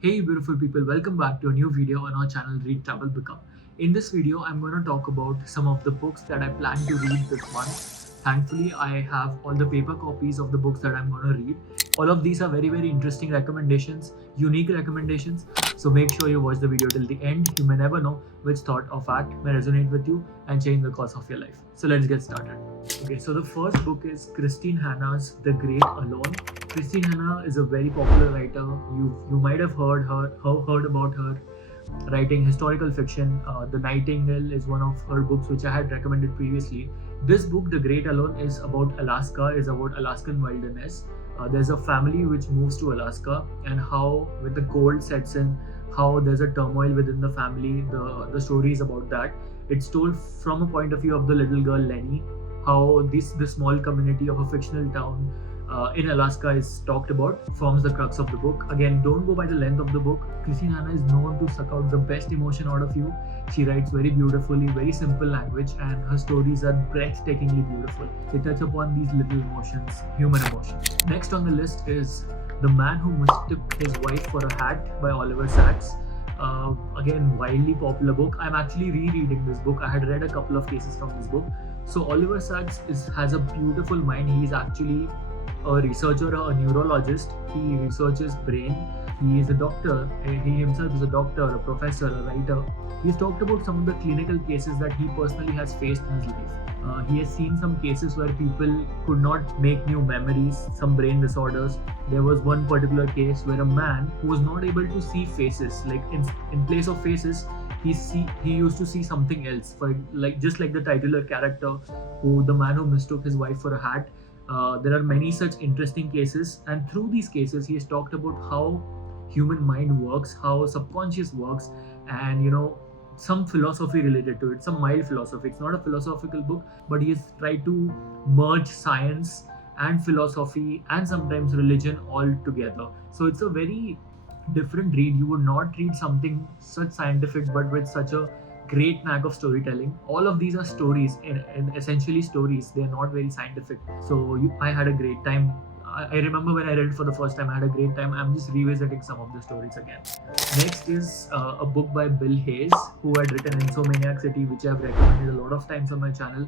Hey beautiful people, welcome back to a new video on our channel Read Travel Become. In this video, I'm going to talk about some of the books that I plan to read this month. Thankfully, I have all the paper copies of the books that I'm going to read. All of these are very interesting recommendations, unique recommendations. So make sure you watch the video till the end. You may never know which thought or fact may resonate with you and change the course of your life. So let's get started. Okay, so the first book is Christine Hanna's The Great Alone. Christine Hanna is a very popular writer. You might have heard about her writing historical fiction. The Nightingale is one of her books which I had recommended previously. This book, The Great Alone, is about Alaska, is about Alaskan wilderness. There's a family which moves to Alaska, and how when the cold sets in, how there's a turmoil within the family. The story is about that. It's told from a point of view of the little girl Lenny, how this small community of a fictional town in Alaska is talked about, forms the crux of the book. Again, don't go by the length of the book. Christine Hanna is known to suck out the best emotion out of you. She writes very beautifully, very simple language, and her stories are breathtakingly beautiful. They touch upon these little emotions, human emotions. Next on the list is The Man Who Mistook His Wife for a Hat by Oliver Sacks. Again, wildly popular book. I'm actually rereading this book. I had read a couple of cases from this book. So Oliver Sacks has a beautiful mind. He's actually a researcher, a neurologist. He researches brain. He is a doctor. He himself is a doctor, a professor, a writer. He's talked about some of the clinical cases that he personally has faced in his life. He has seen some cases where people could not make new memories, some brain disorders. There was one particular case where a man who was not able to see faces, like in place of faces, he used to see something else. For like just like the titular character, who the man who mistook his wife for a hat. There are many such interesting cases, and through these cases, he has talked about how human mind works, how subconscious works, and some philosophy related to it, some mild philosophy. It's not a philosophical book, but he has tried to merge science and philosophy and sometimes religion all together. So it's a very different read. You would not read something such scientific but with such a great knack of storytelling. All of these are stories, and essentially stories. They are not very scientific. So I had a great time. I remember when I read it for the first time, I had a great time. I'm just revisiting some of the stories again. Next is a book by Bill Hayes, who had written Insomniac City, which I've recommended a lot of times on my channel.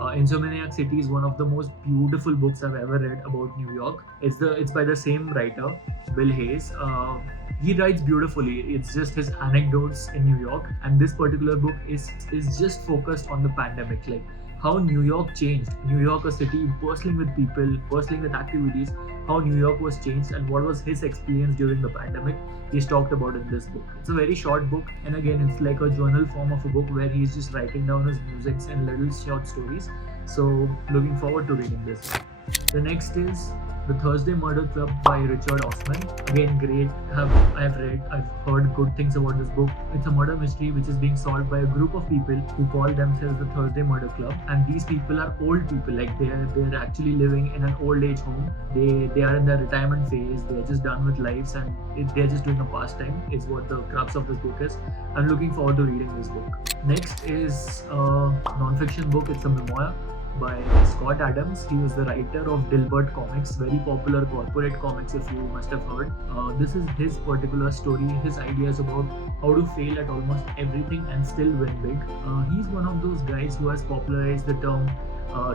Insomniac City is one of the most beautiful books I've ever read about New York. It's by the same writer, Bill Hayes. He writes beautifully. It's just his anecdotes in New York, and this particular book is just focused on the pandemic, like how New York changed. New York, a city bustling with people, bustling with activities, how New York was changed, and what was his experience during the pandemic. He's talked about in this book. It's a very short book, and again, it's like a journal form of a book where he's just writing down his musings in little short stories. So, looking forward to reading this. The next is The Thursday Murder Club by Richard Osman. Again, great. I've heard good things about this book. It's a murder mystery which is being solved by a group of people who call themselves the Thursday Murder Club. And these people are old people, like they're actually living in an old age home. They are in their retirement phase. They're just done with lives, and they're just doing a pastime. Is what the crux of this book is. I'm looking forward to reading this book. Next is a non-fiction book. It's a memoir by Scott Adams. He was the writer of Dilbert Comics, very popular corporate comics, if you must have heard. This is his particular story, his ideas about how to fail at almost everything and still win big. He's one of those guys who has popularized the term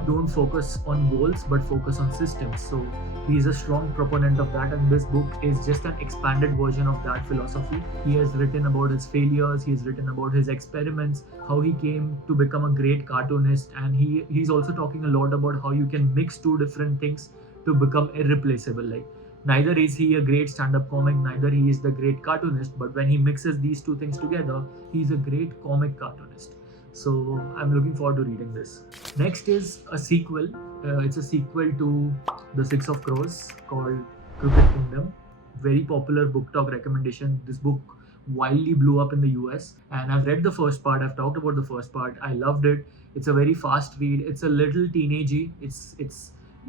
don't focus on goals but focus on systems. So he's a strong proponent of that, and this book is just an expanded version of that philosophy. He has written about his failures, he has written about his experiments, how he came to become a great cartoonist, and he's also talking a lot about how you can mix two different things to become irreplaceable. Like, neither is he a great stand-up comic, neither he is the great cartoonist, but when he mixes these two things together, he's a great comic cartoonist. So I'm looking forward to reading this. Next is a sequel. It's a sequel to The Six of Crows called Crooked Kingdom. Very popular book talk recommendation. This book wildly blew up in the US, and I've read the first part. I've talked about the first part. I loved it. It's a very fast read. It's a little teenagey. It's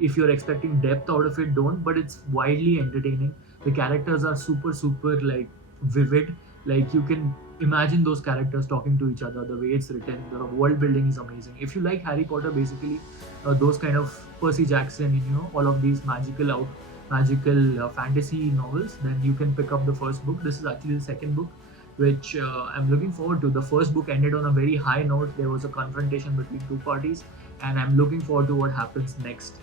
if you're expecting depth out of it, don't. But it's wildly entertaining. The characters are super like vivid. Like, you can imagine those characters talking to each other. The way it's written, the world building is amazing. If you like Harry Potter, basically, those kind of Percy Jackson, all of these magical magical fantasy novels, then you can pick up the first book. This is actually the second book, which I'm looking forward to. The first book ended on a very high note. There was a confrontation between two parties, and I'm looking forward to what happens next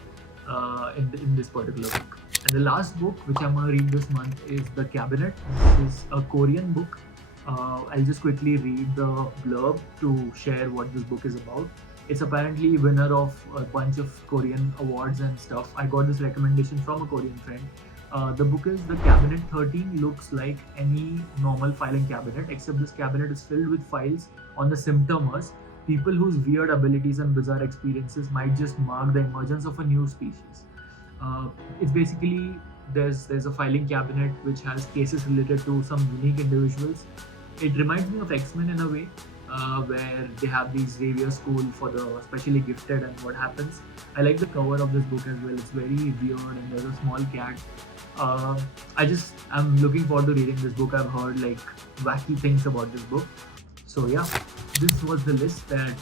in this particular book. And the last book, which I'm going to read this month, is The Cabinet. This is a Korean book. I'll just quickly read the blurb to share what this book is about. It's apparently winner of a bunch of Korean awards and stuff. I got this recommendation from a Korean friend. The book is The Cabinet 13. Looks like any normal filing cabinet, except this cabinet is filled with files on the symptomers, people whose weird abilities and bizarre experiences might just mark the emergence of a new species. It's basically there's a filing cabinet which has cases related to some unique individuals. It reminds me of X-Men in a way, where they have these Xavier School for the specially gifted, and what happens. I like the cover of this book as well. It's very weird, and there's a small cat. I'm looking forward to reading this book. I've heard like wacky things about this book. So yeah, this was the list that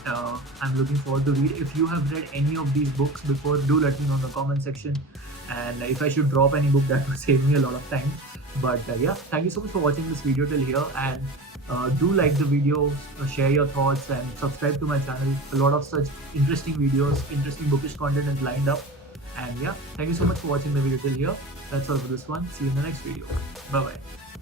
I'm looking forward to read. If you have read any of these books before, do let me know in the comment section. And if I should drop any book, that would save me a lot of time. But yeah, thank you so much for watching this video till here. And do like the video, share your thoughts, and subscribe to my channel. A lot of such interesting videos, interesting bookish content is lined up. And yeah, thank you so much for watching the video till here. That's all for this one. See you in the next video. Bye bye.